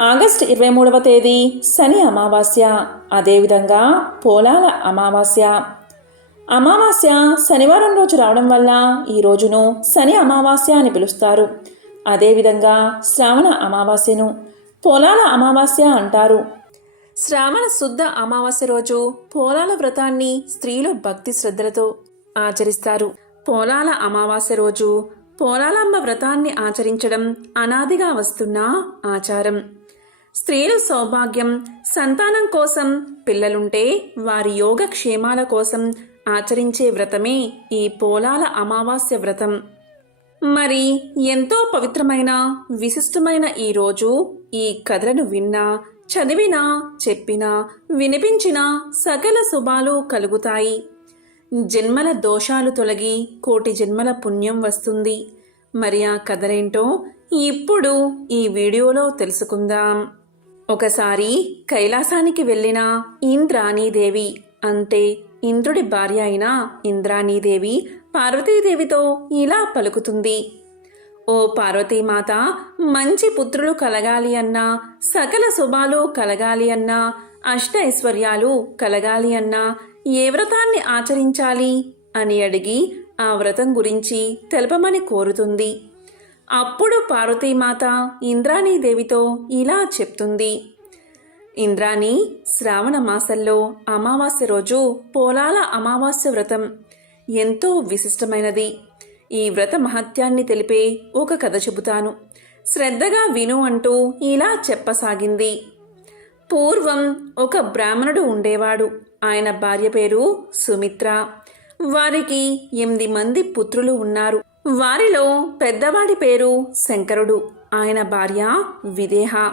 August ఇరవై మూడవ తేదీ శని అమావాస్య. అదేవిధంగా పోలాల అమావాస్య. అమావాస్య శనివారం రోజు రావడం వల్ల ఈ రోజును శని అమావాస్య అని పిలుస్తారు. అదేవిధంగా శ్రావణ అమావాస్యను పోలాల అమావాస్య అంటారు. శ్రావణ శుద్ధ అమావాస్య రోజు పోలాల వ్రతాన్ని స్త్రీలు భక్తి శ్రద్ధలతో ఆచరిస్తారు. పోలాల అమావాస్య రోజు పోలాలమ్మ వ్రతాన్ని ఆచరించడం అనాదిగా వస్తున్న ఆచారం. స్త్రీలు సౌభాగ్యం సంతానం కోసం పిల్లలుంటే వారి యోగ క్షేమాల కోసం ఆచరించే వ్రతమే ఈ పోలాల అమావాస్య వ్రతం. మరి ఎంతో పవిత్రమైన విశిష్టమైన ఈ రోజు ఈ కథలను విన్నా చదివినా చెప్పినా వినిపించినా సకల శుభాలు కలుగుతాయి. జన్మల దోషాలు తొలగి కోటి జన్మల పుణ్యం వస్తుంది. మరి ఆ కథలేంటో ఇప్పుడు ఈ వీడియోలో తెలుసుకుందాం. ఒకసారి కైలాసానికి వెళ్ళిన ఇంద్రాణీదేవి అంటే ఇంద్రుడి భార్య అయిన ఇంద్రాణీదేవి పార్వతీదేవితో ఇలా పలుకుతుంది. ఓ పార్వతీమాత మంచి పుత్రులు కలగాలి అన్నా సకల శుభాలు కలగాలి అన్నా అష్ట ఐశ్వర్యాలు కలగాలి అన్నా ఏ వ్రతాన్ని ఆచరించాలి? అని అడిగి ఆ వ్రతం గురించి తెలపమని కోరుతుంది. అప్పుడు పార్వతీమాత ఇంద్రాణీదేవితో ఇలా చెప్తుంది. ఇంద్రాణి శ్రావణ మాసంలో అమావాస్య రోజు పోలాల అమావాస్య వ్రతం ఎంతో విశిష్టమైనది. ఈ వ్రత మహత్యాన్ని తెలిపే ఒక కథ చెబుతాను. శ్రద్ధగా విను అంటూ ఇలా చెప్పసాగింది. పూర్వం ఒక బ్రాహ్మణుడు ఉండేవాడు. ఆయన భార్య పేరు సుమిత్ర. వారికి ఎనిమిది మంది పుత్రులు ఉన్నారు. వారిలో పెద్దవాడి పేరు శంకరుడు ఆయన భార్య విదేహ.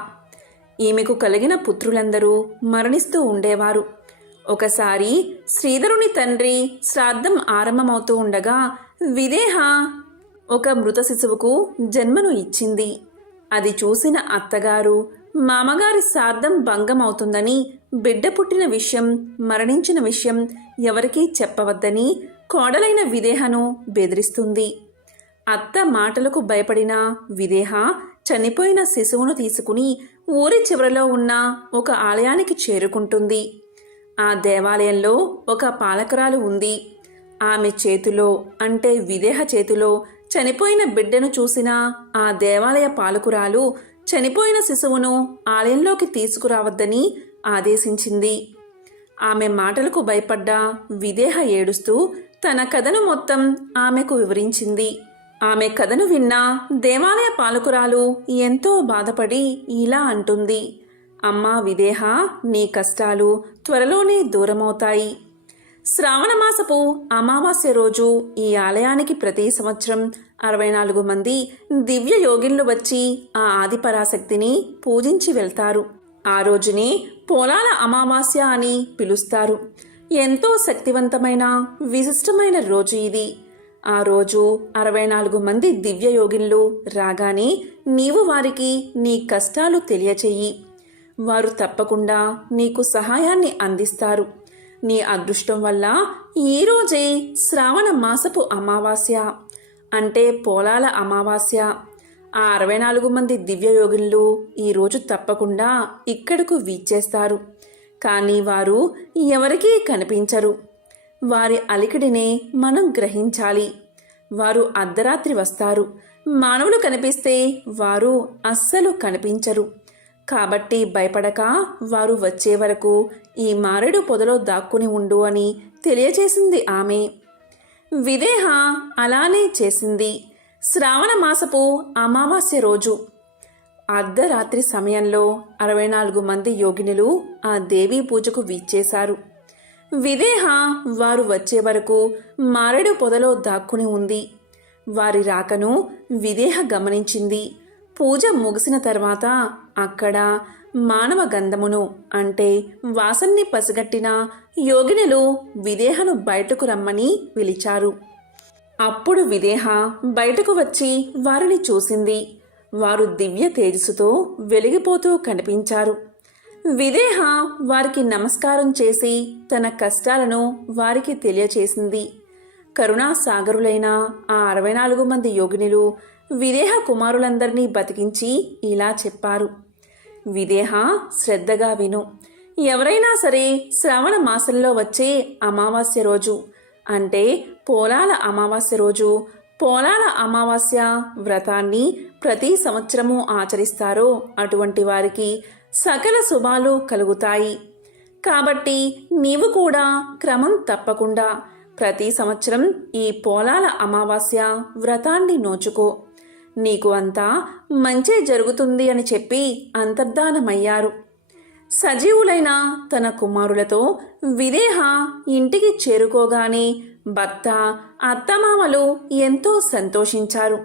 ఈమెకు కలిగిన పుత్రులందరూ మరణిస్తూ ఉండేవారు. ఒకసారి శ్రీధరుని తండ్రి శ్రాద్ధం ఆరంభమవుతూ ఉండగా విదేహ ఒక మృత శిశువుకు జన్మను ఇచ్చింది. అది చూసిన అత్తగారు మామగారి శ్రాద్ధం భంగం అవుతుందని బిడ్డ పుట్టిన విషయం మరణించిన విషయం ఎవరికీ చెప్పవద్దని కోడలైన విదేహను బెదిరిస్తుంది. అత్త మాటలకు భయపడిన విదేహ చనిపోయిన శిశువును తీసుకుని ఊరి చివరలో ఉన్న ఒక ఆలయానికి చేరుకుంటుంది. ఆ దేవాలయంలో ఒక పాలకరాలు ఉంది. ఆమె చేతిలో అంటే విదేహ చేతిలో చనిపోయిన బిడ్డను చూసిన ఆ దేవాలయ పాలకురాలు చనిపోయిన శిశువును ఆలయంలోకి తీసుకురావద్దని ఆదేశించింది. ఆమె మాటలకు భయపడ్డ విదేహ ఏడుస్తూ తన కథను మొత్తం ఆమెకు వివరించింది. ఆమె కథను విన్న దేవాలయ పాలకురాలు ఎంతో బాధపడి ఇలా అంటుంది. అమ్మా విదేహ నీ కష్టాలు త్వరలోనే దూరమవుతాయి. శ్రావణమాసపు అమావాస్య రోజు ఈ ఆలయానికి ప్రతి సంవత్సరం అరవై నాలుగు మంది దివ్య యోగిన్లు వచ్చి ఆ ఆదిపరాశక్తిని పూజించి వెళ్తారు. ఆ రోజునే పోలాల అమావాస్య అని పిలుస్తారు. ఎంతో శక్తివంతమైన విశిష్టమైన రోజు ఇది. ఆ రోజు అరవై నాలుగు మంది దివ్యయోగిన్లు రాగానే నీవు వారికి నీ కష్టాలు తెలియచేయి వారు తప్పకుండా నీకు సహాయాన్ని అందిస్తారు. నీ అదృష్టం వల్ల ఈరోజే శ్రావణ మాసపు అమావాస్య అంటే పోలాల అమావాస్య. ఆ అరవై నాలుగు మంది దివ్యయోగులు ఈరోజు తప్పకుండా ఇక్కడకు వీచేస్తారు కానీ వారు ఎవరికీ కనిపించరు. వారి అలికిడినే మనం గ్రహించాలి. వారు అర్ధరాత్రి వస్తారు. మానవులు కనిపిస్తే వారు అస్సలు కనిపించరు. కాబట్టి భయపడక వారు వచ్చే వరకు ఈ మారేడు పొదలో దాక్కుని ఉండు అని తెలియజేసింది ఆమె. విదేహ అలానే చేసింది. శ్రావణ మాసపు అమావాస్య రోజు. అర్ధరాత్రి సమయంలో అరవై నాలుగు మంది యోగినులు ఆ దేవీ పూజకు వీచ్చేశారు. విదేహ వారు వచ్చే వరకు మారేడు పొదలో దాక్కుని ఉంది. వారి రాకను విదేహ గమనించింది. పూజ ముగిసిన తర్వాత అక్కడ మానవ గంధమును అంటే వాసన్ని పసిగట్టిన యోగినులు విదేహను బయటకు రమ్మని పిలిచారు. అప్పుడు విదేహ బయటకు వచ్చి వారిని చూసింది. వారు దివ్య తేజస్సుతో వెలిగిపోతూ కనిపించారు. విదేహ వారికి నమస్కారం చేసి తన కష్టాలను వారికి తెలియచేసింది. కరుణాసాగరులైన ఆ అరవై నాలుగు మంది యోగినులు విదేహ కుమారులందరినీ బతికించి ఇలా చెప్పారు. విదేహ శ్రద్ధగా విను. ఎవరైనా సరే శ్రావణ మాసంలో వచ్చే అమావాస్య రోజు అంటే పోలాల అమావాస్య రోజు పోలాల అమావాస్య వ్రతాన్ని ప్రతి సంవత్సరము ఆచరిస్తారో. అటువంటి వారికి సకల శుభాలు కలుగుతాయి. కాబట్టి నీవు కూడా క్రమం తప్పకుండా ప్రతి సంవత్సరం ఈ పోలాల అమావాస్య వ్రతాన్ని నోచుకో. నీకు అంతా మంచే జరుగుతుంది అని చెప్పి అంతర్ధానమయ్యారు. సజీవులైన తన కుమారులతో విదేహ ఇంటికి చేరుకోగానే భర్త అత్తమామలు ఎంతో సంతోషించారు.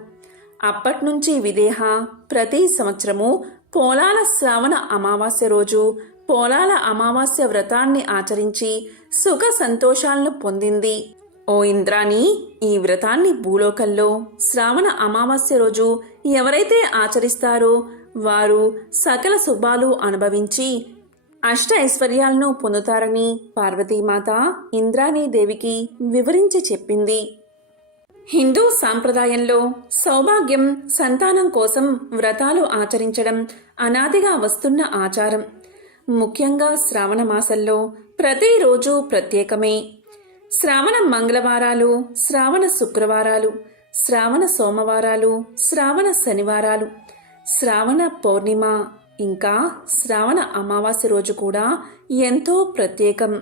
అప్పట్నుంచి విదేహ ప్రతి సంవత్సరము పోలాల శ్రావణ అమావాస్య రోజు పోలాల అమావాస్య వ్రతాన్ని ఆచరించి సుఖ సంతోషాలను పొందింది. ఓ ఇంద్రాణి ఈ వ్రతాన్ని భూలోకంలో శ్రావణ అమావాస్య రోజు ఎవరైతే ఆచరిస్తారో వారు సకల శుభాలు అనుభవించి అష్ట ఐశ్వర్యాలను పొందుతారని పార్వతీమాత ఇంద్రాణీదేవికి వివరించి చెప్పింది. హిందూ సాంప్రదాయంలో సౌభాగ్యం సంతానం కోసం వ్రతాలు ఆచరించడం అనాదిగా వస్తున్న ఆచారం. ముఖ్యంగా శ్రావణ మాసంలో ప్రతిరోజు ప్రత్యేకమే. శ్రావణ మంగళవారాలు శ్రావణ శుక్రవారాలు శ్రావణ సోమవారాలు శ్రావణ శనివారాలు శ్రావణ పౌర్ణిమ ఇంకా శ్రావణ అమావాస్య రోజు కూడా ఎంతో ప్రత్యేకం.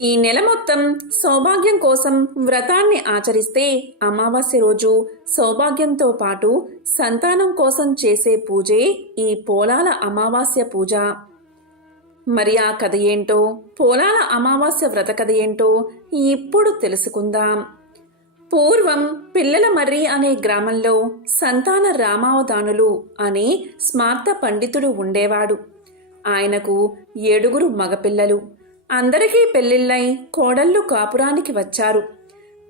ఈ నెల మొత్తం సౌభాగ్యం కోసం వ్రతాన్ని ఆచరిస్తే అమావాస్య రోజు సౌభాగ్యంతో పాటు సంతానం కోసం చేసే పూజే ఈ పోలాల అమావాస్య పూజ. మరి ఆ కథ ఏంటో? పోలాల అమావాస్య వ్రత కథ ఏంటో ఇప్పుడు తెలుసుకుందాం. పూర్వం పిల్లల మర్రి అనే గ్రామంలో సంతాన రామావధానులు అనే స్మార్త పండితుడు ఉండేవాడు. ఆయనకు ఏడుగురు మగపిల్లలు. అందరికీ పెళ్ళిళ్ళై కోడళ్ళు కాపురానికి వచ్చారు.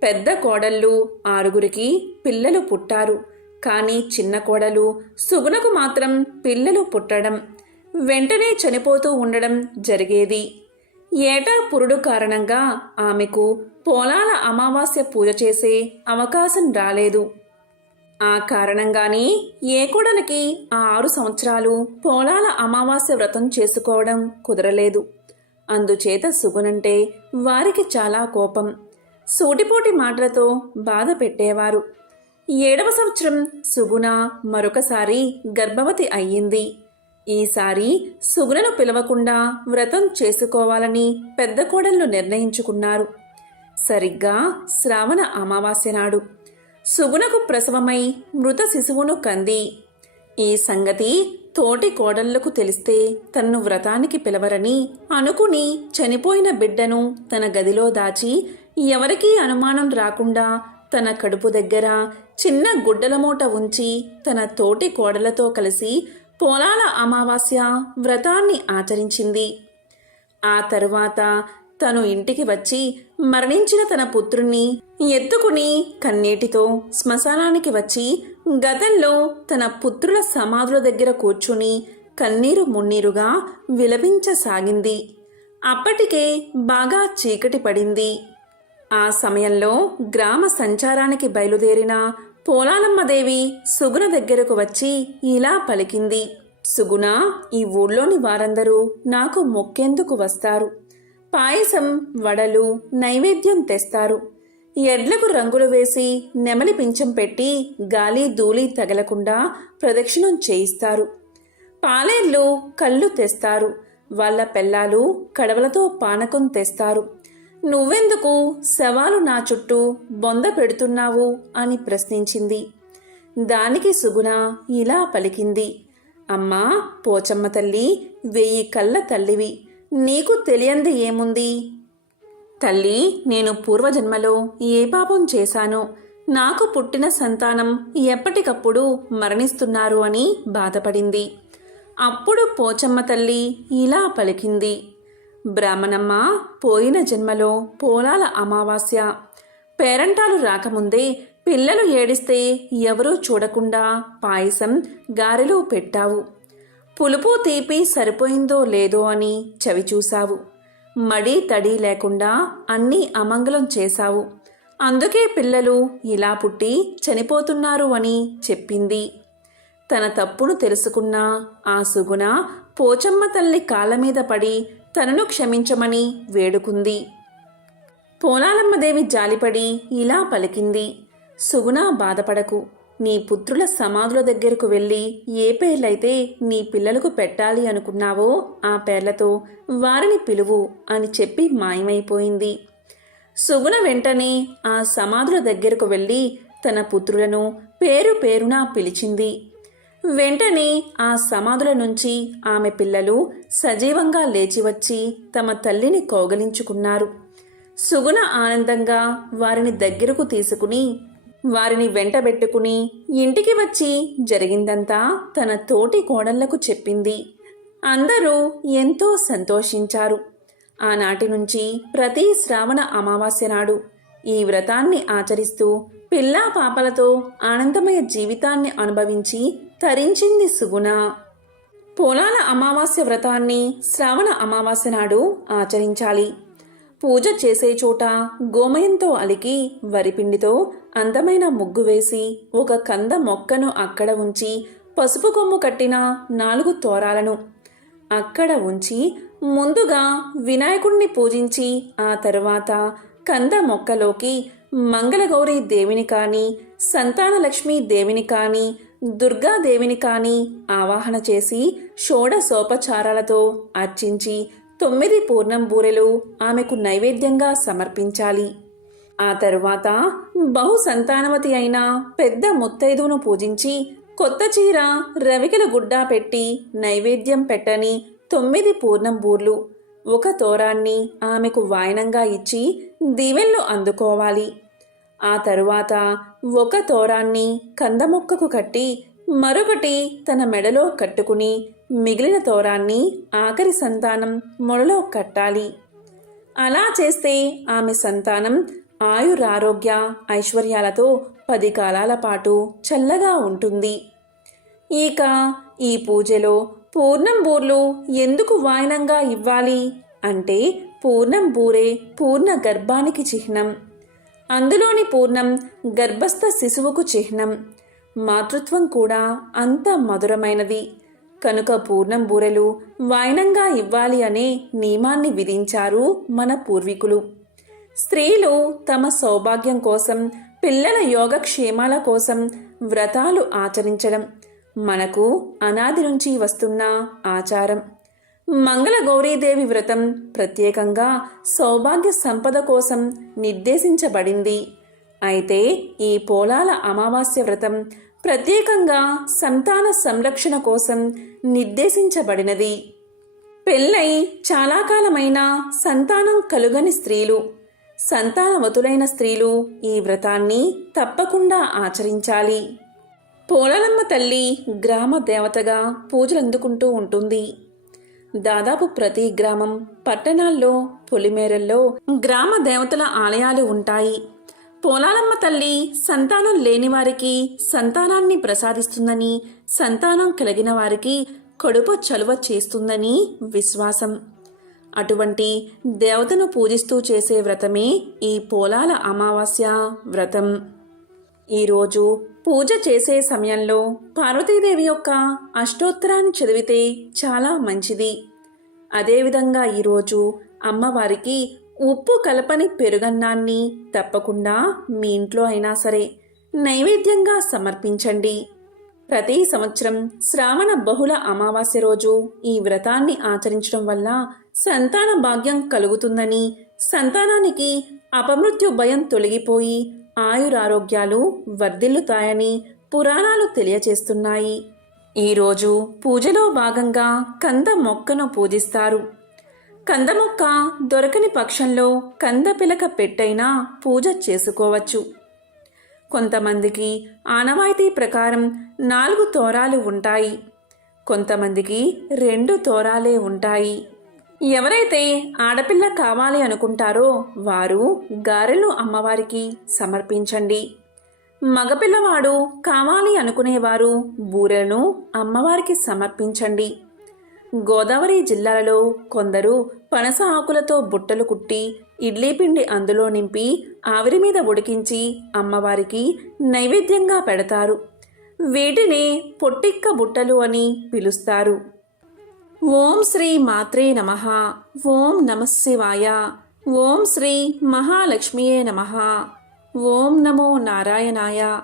పెద్ద కోడళ్ళు ఆరుగురికి పిల్లలు పుట్టారు. కానీ చిన్న కోడలు సుగుణకు మాత్రం పిల్లలు పుట్టడం వెంటనే చనిపోతూ ఉండడం జరిగేది. ఏటా పురుడు కారణంగా ఆమెకు పోలాల అమావాస్య పూజ చేసే అవకాశం రాలేదు. ఆ కారణంగానే ఏ కొడలకి ఆ ఆరు సంవత్సరాలు పోలాల అమావాస్య వ్రతం చేసుకోవడం కుదరలేదు. అందుచేత సుగునంటే వారికి చాలా కోపం. సూటిపోటి మాటలతో బాధ పెట్టేవారు. ఏడవ సంవత్సరం సుగుణ మరొకసారి గర్భవతి అయ్యింది. ఈసారి సుగుణను పిలవకుండా వ్రతం చేసుకోవాలని పెద్ద కోడళ్ళు నిర్ణయించుకున్నారు. సరిగ్గా శ్రావణ అమావాస్య నాడు. సుగుణకు ప్రసవమై మృత శిశువును కంది. ఈ సంగతి తోటి కోడళ్ళకు తెలిస్తే తన్ను వ్రతానికి పిలవరని అనుకుని చనిపోయిన బిడ్డను తన గదిలో దాచి ఎవరికీ అనుమానం రాకుండా తన కడుపు దగ్గర చిన్న గుడ్డల మూట ఉంచి తన తోటి కోడలతో కలిసి పోలాల అమావాస్య వ్రతాన్ని ఆచరించింది. ఆ తరువాత తను ఇంటికి వచ్చి మరణించిన తన పుత్రుణ్ణి ఎత్తుకుని కన్నీటితో శ్మశానానికి వచ్చి గతంలో తన పుత్రుల సమాధుల దగ్గర కూర్చుని కన్నీరు మున్నీరుగా విలపించసాగింది. అప్పటికే బాగా చీకటి పడింది. ఆ సమయంలో గ్రామ సంచారానికి బయలుదేరిన పోలాలమ్మదేవి సుగుణ దగ్గరకు వచ్చి ఇలా పలికింది సుగుణ ఈ ఊళ్ళోని వారందరూ నాకు మొక్కేందుకు వస్తారు? పాయసం వడలు నైవేద్యం తెస్తారు. ఎడ్లకు రంగులు వేసి నెమలి పింఛం పెట్టి గాలి ధూళి తగలకుండా ప్రదక్షిణం చేయిస్తారు. పాలేర్లు కళ్ళు తెస్తారు. వాళ్ళ పెళ్ళాలు కడవలతో పానకం తెస్తారు. నువ్వెందుకు శవాలు నా చుట్టూ బొంద పెడుతున్నావు అని ప్రశ్నించింది. దానికి సుగుణ ఇలా పలికింది. అమ్మా పోచమ్మ తల్లి వెయ్యి కళ్ళ తల్లివి. నీకు తెలియంది ఏముంది? తల్లి నేను పూర్వజన్మలో ఏ పాపం చేశాను నాకు పుట్టిన సంతానం ఎప్పటికప్పుడు మరణిస్తున్నారు అని బాధపడింది. అప్పుడు పోచమ్మ తల్లి ఇలా పలికింది. బ్రాహ్మణమ్మ పోయిన జన్మలో పోలాల అమావాస్య. పేరంటాలు రాకముందే పిల్లలు ఏడిస్తే ఎవరూ చూడకుండా పాయసం గారెలు పెట్టావు. పులుపు తీపి సరిపోయిందో లేదో అని చవి చూశావు. మడి తడి లేకుండా అన్నీ అమంగళం చేశావు. అందుకే పిల్లలు ఇలా పుట్టి చనిపోతున్నారు అని చెప్పింది. తన తప్పును తెలుసుకున్న ఆ సుగుణ పోచమ్మ తల్లి కాళ్ళ మీద పడి తనను క్షమించమని వేడుకుంది. పోలాలమ్మదేవి జాలిపడి ఇలా పలికింది. సుగుణ బాధపడకు. నీ పుత్రుల సమాధుల దగ్గరకు వెళ్ళి ఏ పేర్లైతే నీ పిల్లలకు పెట్టాలి అనుకున్నావో ఆ పేర్లతో వారిని పిలువు అని చెప్పి మాయమైపోయింది. సుగుణ వెంటనే ఆ సమాధుల దగ్గరకు వెళ్ళి తన పుత్రులను పేరు పేరున పిలిచింది. వెంటనే ఆ సమాధుల నుంచి ఆమె పిల్లలు సజీవంగా లేచివచ్చి తమ తల్లిని కౌగలించుకున్నారు. సుగుణ ఆనందంగా వారిని దగ్గరకు తీసుకుని వారిని వెంటబెట్టుకుని ఇంటికి వచ్చి జరిగిందంతా తన తోటి కోడళ్ళకు చెప్పింది. అందరూ ఎంతో సంతోషించారు. ఆనాటి నుంచి ప్రతి శ్రావణ అమావాస్య నాడు ఈ వ్రతాన్ని ఆచరిస్తూ పిల్లా పాపలతో ఆనందమయ జీవితాన్ని అనుభవించి తరించింది సుగుణ. పొలాల అమావాస్య వ్రతాన్ని శ్రావణ అమావాస్య నాడు ఆచరించాలి. పూజ చేసే చోట గోమయంతో అలికి వరిపిండితో అందమైన ముగ్గు వేసి ఒక కంద మొక్కను అక్కడ ఉంచి పసుపు కొమ్ము కట్టిన నాలుగు తోరాలను అక్కడ ఉంచి ముందుగా వినాయకుణ్ణి పూజించి ఆ తరువాత కంద మొక్కలోకి మంగళగౌరి దేవిని కానీ సంతానలక్ష్మి దేవిని కానీ దుర్గాదేవిని కానీ ఆవాహన చేసి షోడసోపచారాలతో అర్చించి తొమ్మిది పూర్ణం బూరెలు ఆమెకు నైవేద్యంగా సమర్పించాలి. ఆ తరువాత బహు సంతానవతి అయిన పెద్ద ముత్తైదువును పూజించి కొత్త చీర రవికల గుడ్డ పెట్టి నైవేద్యం పెట్టని తొమ్మిది పూర్ణం బూర్లు ఒక తోరాన్ని ఆమెకు వాయనంగా ఇచ్చి దీవెల్లో అందుకోవాలి. ఆ తరువాత ఒక తోరాన్ని కందముక్కకు కట్టి మరొకటి తన మెడలో కట్టుకుని మిగిలిన తోరాన్ని ఆఖరి సంతానం మొడలో కట్టాలి. అలా చేస్తే ఆమె సంతానం ఆయురారోగ్య ఐశ్వర్యాలతో పది కాలాల పాటు చల్లగా ఉంటుంది. ఇక ఈ పూజలో పూర్ణం బూర్లు ఎందుకు వాయనంగా ఇవ్వాలి? అంటే పూర్ణం బూరే పూర్ణ గర్భానికి చిహ్నం. అందులోని పూర్ణం గర్భస్థ శిశువుకు చిహ్నం. మాతృత్వం కూడా అంత మధురమైనది. కనుక పూర్ణం బూరెలు వాయనంగా ఇవ్వాలి అనే నియమాన్ని విధించారు మన పూర్వీకులు. స్త్రీలు తమ సౌభాగ్యం కోసం పిల్లల యోగక్షేమాల కోసం వ్రతాలు ఆచరించడం మనకు అనాది నుంచి వస్తున్న ఆచారం. మంగళ గౌరీదేవి వ్రతం ప్రత్యేకంగా సౌభాగ్య సంపద కోసం నిర్దేశించబడింది. అయితే ఈ పోలాల అమావాస్య వ్రతం ప్రత్యేకంగా సంతాన సంరక్షణ కోసం నిర్దేశించబడినది. పెళ్ళై చాలా కాలమైన సంతానం కలుగని స్త్రీలు సంతానవతులైన స్త్రీలు ఈ వ్రతాన్ని తప్పకుండా ఆచరించాలి. పోలలమ్మ తల్లి గ్రామ దేవతగా పూజలందుకుంటూ ఉంటుంది. దాదాపు ప్రతి గ్రామం పట్టణాల్లో పొలిమేరల్లో గ్రామ దేవతల ఆలయాలు ఉంటాయి. పోలాలమ్మ తల్లి సంతానం లేని వారికి సంతానాన్ని ప్రసాదిస్తుందని సంతానం కలిగిన వారికి కడుపు చలువ చేస్తుందని విశ్వాసం. అటువంటి దేవతను పూజిస్తూ చేసే వ్రతమే ఈ పోలాల అమావాస్య వ్రతం. ఈరోజు పూజ చేసే సమయంలో పార్వతీదేవి యొక్క అష్టోత్తరాన్ని చదివితే చాలా మంచిది. అదేవిధంగా ఈరోజు అమ్మవారికి ఉప్పు కలపని పెరుగన్నాన్ని తప్పకుండా మీ ఇంట్లో అయినా సరే నైవేద్యంగా సమర్పించండి. ప్రతి సంవత్సరం శ్రావణ బహుళ అమావాస్య రోజు ఈ వ్రతాన్ని ఆచరించడం వల్ల సంతాన భాగ్యం కలుగుతుందని సంతానానికి అపమృత్యు భయం తొలగిపోయి ఆయురారోగ్యాలు వర్ధిల్లుతాయని పురాణాలు తెలియచేస్తున్నాయి. ఈరోజు పూజలో భాగంగా కంద మొక్కను పూజిస్తారు. కంద మొక్క దొరకని పక్షంలో కంద పిలక పెట్టైనా పూజ చేసుకోవచ్చు. కొంతమందికి ఆనవాయితీ ప్రకారం నాలుగు తోరాలు ఉంటాయి. కొంతమందికి రెండు తోరాలే ఉంటాయి. ఎవరైతే ఆడపిల్ల కావాలి అనుకుంటారో వారు గారెలు అమ్మవారికి సమర్పించండి. మగపిల్లవాడు కావాలి అనుకునేవారు బూరెలను అమ్మవారికి సమర్పించండి. గోదావరి జిల్లాలలో కొందరు పనస ఆకులతో బుట్టలు కుట్టి ఇడ్లీ పిండి అందులో నింపి ఆవిరి మీద ఉడికించి అమ్మవారికి నైవేద్యంగా పెడతారు. వీటిని పొట్టిక్క బుట్టలు అని పిలుస్తారు. ఓం శ్రీ మాత్రే నమ. ఓం నమశివాయ. ఓం శ్రీ మహాలక్ష్మియే నమ. ఓం నమో నారాయణాయ.